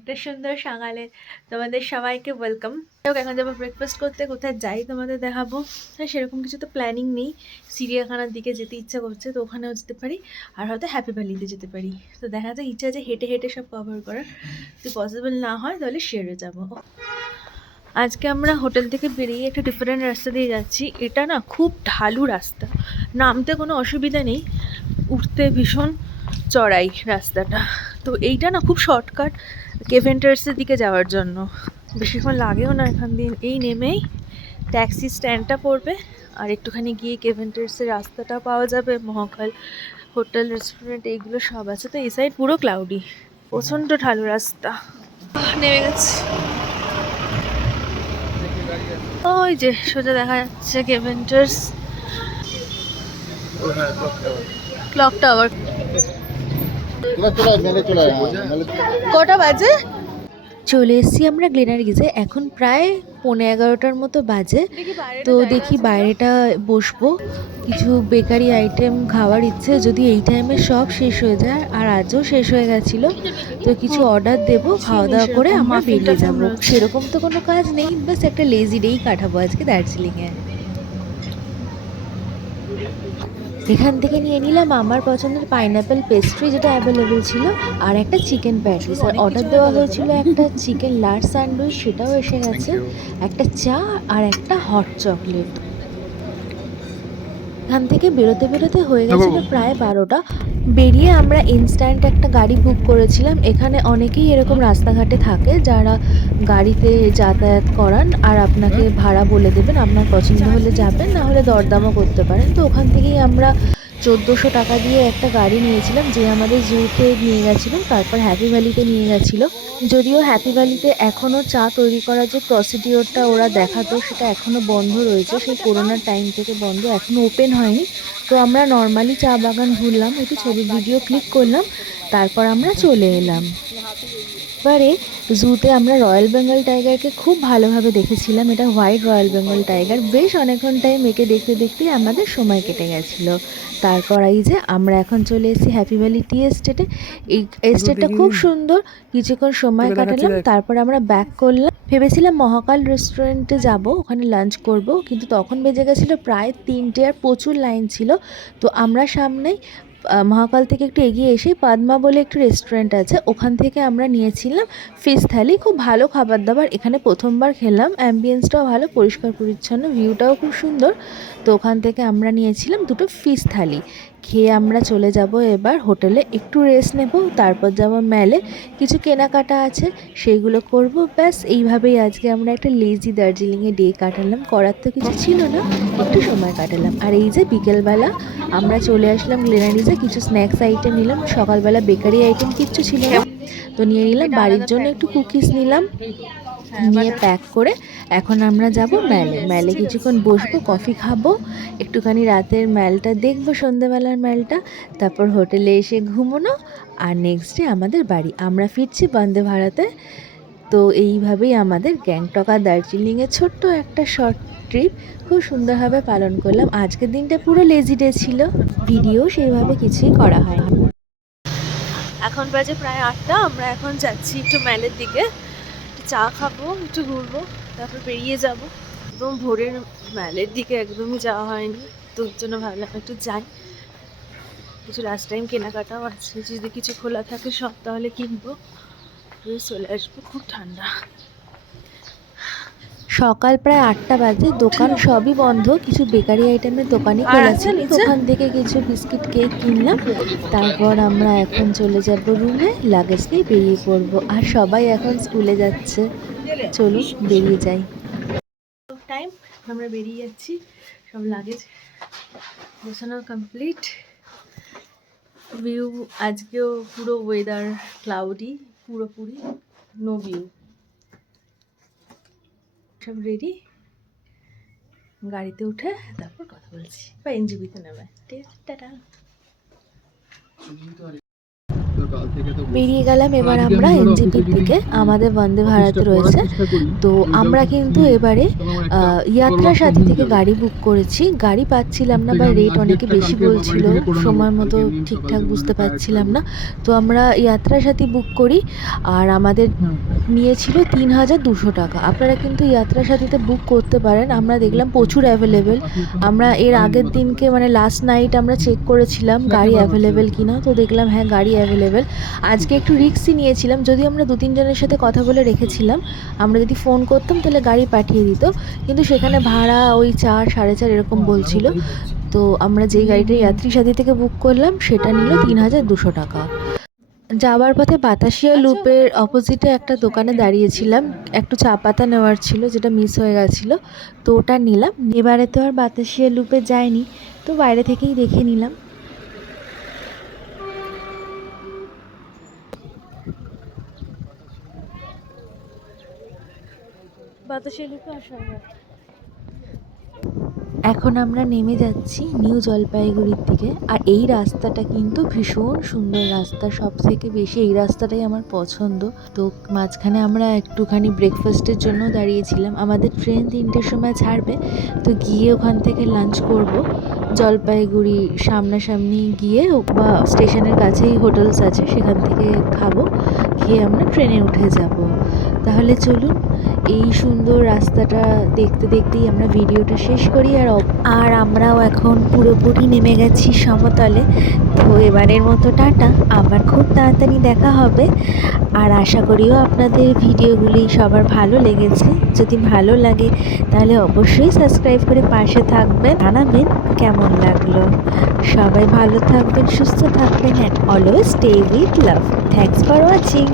একটা সুন্দর সকালে তোমাদের সবাইকে ওয়েলকাম। এখন যাবো ব্রেকফাস্ট করতে, কোথায় যাই তোমাদের দেখাবো। সেরকম কিছু তো প্ল্যানিং নেই। চিড়িয়াখানার দিকে যেতে ইচ্ছা করছে, তো ওখানেও যেতে পারি, আর হয়তো হ্যাপি ভ্যালিতে যেতে পারি। তো দেখা যায়, ইচ্ছা আছে হেঁটে হেঁটে সব কভার করার। যদি পসিবল না হয় তাহলে শেয়ারে যাবো। আজকে আমরা হোটেল থেকে বেরিয়ে একটা ডিফারেন্ট রাস্তা দিয়ে যাচ্ছি। এটা না খুব ঢালু রাস্তা, নামতে কোনো অসুবিধা নেই, উঠতে ভীষণ চড়াই রাস্তাটা। তো এইটা না খুব শর্টকাট কেভেন্টার্সের দিকে যাওয়ার জন্য, বেশিক্ষণ লাগেও না। এখান দিয়ে এই নেমেই ট্যাক্সি স্ট্যান্ডটা পড়বে, আর একটুখানি গিয়ে কেভেন্টার্সের রাস্তাটা পাওয়া যাবে। মহাকাল হোটেল, রেস্টুরেন্ট এইগুলো সব আছে। তো এই সাইড পুরো ক্লাউডি, প্রচণ্ড ঢালু রাস্তা। নেমে গেছে, ওই যে সোজা দেখা যাচ্ছে কেভেন্টার্স ক্লক টাওয়ার। কটা বাজে? চলে এসেছি আমরা গ্লেনারিজে, এখন প্রায় 11:15 মতো বাজে। তো দেখি বাইরেটা বসবো, কিছু বেকারি আইটেম খাওয়ার ইচ্ছে, যদি এই টাইমে সব শেষ হয়ে যায়, আর আজও শেষ হয়ে গেছিলো। তো কিছু অর্ডার দেবো, খাওয়া দাওয়া করে আমরা বেরিয়ে যাবো। সেরকম তো কোনো কাজ নেই, বাস একটা লেজি ডেই কাটাবো আজকে দার্জিলিংয়ে। এখান থেকে নিয়ে নিলাম আমার পছন্দের পাইনঅ্যাপেল পেস্ট্রি, যেটা অ্যাভেলেবেল ছিল, আর একটা চিকেন প্যাটিস। আর অর্ডার দেওয়া হয়েছিল একটা চিকেন লার্জ স্যান্ডউইচ, সেটাও এসে গেছে, একটা চা আর একটা হট চকলেট। এখান থেকে বেরোতে বেরোতে হয়ে গেছিল প্রায় 12টা। বেরিয়ে আমরা ইনস্ট্যান্ট একটা গাড়ি বুক করেছিলাম। এখানে অনেকেই এরকম রাস্তাঘাটে থাকে যারা গাড়িতে যাতায়াত করান, আর আপনাকে ভাড়া বলে দেবেন, আপনার পছন্দ হলে যাবেন, না হলে দরদামও করতে পারেন। তো ওখান থেকেই আমরা 1400 টাকা দিয়ে একটা গাড়ি নিয়েছিলাম, যে আমাদের জুতে নিয়ে গেছিলো, তারপর হ্যাপি ভ্যালিতে নিয়ে গেছিলো। যদিও হ্যাপি ভ্যালিতে এখনও চা তৈরি করার যে প্রসিডিওরটা ওরা দেখাতো, সেটা এখনও বন্ধ রয়েছে, সেই করোনার টাইম থেকে বন্ধ, এখনও ওপেন হয়নি। তো আমরা নর্মালি চা বাগান ঘুরলাম, একটু ছবি ভিডিও ক্লিক করলাম, তারপর আমরা চলে এলাম। এবারে জুতে আমরা রয়্যাল বেঙ্গল টাইগারকে খুব ভালোভাবে দেখেছিলাম। এটা হোয়াইট রয়্যাল বেঙ্গল টাইগার। বেশ অনেকক্ষণ টাইম একে দেখতে দেখতেই আমাদের সময় কেটে গেছিলো। তারপর এই যে আমরা এখন চলে এসেছি হ্যাপি ভ্যালি টি এস্টেটে। এই এস্টেটটা খুব সুন্দর, কিছুক্ষণ সময় কাটালাম, তারপর আমরা ব্যাক করলাম। ভেবেছিলাম মহাকাল রেস্টুরেন্টে যাব, ওখানে লাঞ্চ করব, কিন্তু তখন বেজে গেছিলো প্রায় 3টে, আর প্রচুর লাইন ছিল। তো আমরা সামনেই মহাকাল থেকে একটু এগিয়ে এসে পদ্মা বলে একটু রেস্টুরেন্ট আছে, ওখান থেকে আমরা নিয়েছিলাম ফিশ থালি। খুব ভালো খাবার দাবার, এখানে প্রথমবার খেলাম। অ্যাম্বিয়েন্সটাও ভালো, পরিষ্কার পরিচ্ছন্ন, ভিউটাও খুব সুন্দর। তো ওখান থেকে আমরা নিয়েছিলাম 2টো ফিশ থালি। খেয়ে আমরা চলে যাব এবার হোটেলে, একটু রেস্ট নেব, তারপর যাব মেলে, কিছু কেনাকাটা আছে সেইগুলো করব। ব্যাস এইভাবেই আজকে আমরা একটা লেজি দার্জিলিংয়ে ডে কাটালাম। করার তো কিছু ছিল না, একটু সময় কাটালাম। আর এই যে বিকেলবেলা আমরা চলে আসলাম গ্লেনারিজে, কিছু স্ন্যাক্স আইটেম নিলাম। সকালবেলা বেকারি আইটেম কিচ্ছু ছিল না, তো নিয়ে নিলাম। বাড়ির জন্য একটু কুকিজ নিলাম, নিয়ে প্যাক করে এখন আমরা যাব মেলে। মেলে কিছুক্ষণ বসবো, কফি খাবো, একটুখানি রাতের মেলটা দেখবো, সন্ধ্যেবেলার মেলটা, তারপর হোটেলে এসে ঘুমোনো, আর নেক্সট ডে আমাদের বাড়ি। আমরা ফিরছি বন্দে ভারতে। তো এইভাবেই আমাদের গ্যাংটক আর দার্জিলিংয়ের ছোট্ট একটা শর্ট ট্রিপ খুব সুন্দরভাবে পালন করলাম। আজকের দিনটা পুরো লেজি ডে ছিল, ভিডিও সেইভাবে কিছুই করা হয়। এখন বাজে প্রায় 8টা, আমরা এখন যাচ্ছি একটু মেলের দিকে, চা খাবো, একটু ঘুরবো, তারপর বেরিয়ে যাব। একদম ভোরের মেলের দিকে একদমই যাওয়া হয়নি, তো ওর জন্য ভাবলাম একটু যাই। কিছু লাস্ট টাইম কেনাকাটাও আছে, যদি কিছু খোলা থাকে সব তাহলে কিনবো, চলে আসবো। খুব ঠান্ডা। সকাল প্রায় 8টা বাজে, দোকান সবই বন্ধ, কিছু বেকারি আইটেমের দোকানই খোলা ছিল। ওখান থেকে কিছু বিস্কিট কেক কিনলাম, তারপর আমরা এখন চলে যাব রুমে, লাগেজ নিয়ে বেরিয়ে পড়বো। আর সবাই এখন স্কুলে যাচ্ছে, চলুন বেরিয়ে যাই। টাইম আমরা বেরিয়ে যাচ্ছি, সব লাগেজ গোছানো কমপ্লিট। ভিউ আজকেও পুরো ওয়েদার ক্লাউডি, পুরোপুরি নো ভিউ। সব রেডি, গাড়িতে উঠে তারপর কথা বলছি, বা এনজিবিতে নেবে। ঠিক আছে, টাটা। বেরিয়ে গেলাম এবার আমরা এনজেপির দিকে। আমাদের বন্দে ভারতে রয়েছে। তো আমরা কিন্তু এবারে ইয়াত্রা সাথী থেকে গাড়ি বুক করেছি। গাড়ি পাচ্ছিলাম না বা রেট অনেকে বেশি বলছিল, সময় মতো ঠিকঠাক বুঝতে পারছিলাম না। তো আমরা ইয়াত্রা সাথী বুক করি আর আমাদের নিয়েছিল ৩,২০০ টাকা। আপনারা কিন্তু ইয়াত্রা সাথীতে বুক করতে পারেন। আমরা দেখলাম প্রচুর অ্যাভেলেবেল। আমরা এর আগের দিনকে মানে লাস্ট নাইট আমরা চেক করেছিলাম গাড়ি অ্যাভেলেবেল কিনা, তো দেখলাম হ্যাঁ গাড়ি অ্যাভেলেবেল। আজকে একটু রিস্কই নিয়েছিলাম, যদি আমরা ২-৩ জনের সাথে কথা বলে রেখেছিলাম, আমরা যদি ফোন করতাম তাহলে গাড়ি পাঠিয়ে দিত, কিন্তু সেখানে ভাড়া ওই ৪, ৪.৫ এরকম বলছিল। তো আমরা যেই গাড়িটা যাত্রী সাথী থেকে বুক করলাম সেটা নিল ৩,২০০ টাকা। যাওয়ার পথে বাতাসিয়া লুপের অপোজিটে একটা দোকানে দাঁড়িয়েছিলাম, একটু চা পাতা নেওয়ার ছিল যেটা মিস হয়ে গেছিলো, তো ওটা নিলাম। এবারে তো আর বাতাসিয়া লুপে যাইনি, তো বাইরে থেকেই দেখে নিলাম। বাতাসিয়া লুপে আসার এখন আমরা নেমে যাচ্ছি নিউ জলপাইগুড়ির দিকে। আর এই রাস্তাটা কিন্তু ভীষণ সুন্দর রাস্তা, সব থেকে বেশি এই রাস্তাটাই আমার পছন্দ। তো মাঝখানে আমরা একটুখানি ব্রেকফাস্টের জন্য দাঁড়িয়েছিলাম। আমাদের ট্রেন ৩টের সময় ছাড়বে, তো গিয়ে ওখান থেকে লাঞ্চ করব। জলপাইগুড়ি সামনাসামনি গিয়ে বা স্টেশনের কাছেই হোটেলস আছে, সেখান থেকে খাবো, খেয়ে আমরা ট্রেনে উঠে যাব। তাহলে চলুন এই সুন্দর রাস্তাটা দেখতে দেখতেই আমরা ভিডিওটা শেষ করি। আর আমরাও এখন পুরোপুরি নেমে গেছি সমতলে। তো এবারের মতো টাটা, আবার খুব তাড়াতাড়ি দেখা হবে। আর আশা করিও আপনাদের ভিডিওগুলি সবার ভালো লেগেছে। যদি ভালো লাগে তাহলে অবশ্যই সাবস্ক্রাইব করে পাশে থাকবেন, জানাবেন কেমন লাগলো। সবাই ভালো থাকবেন, সুস্থ থাকবেন, and always stay with love. Thanks for watching.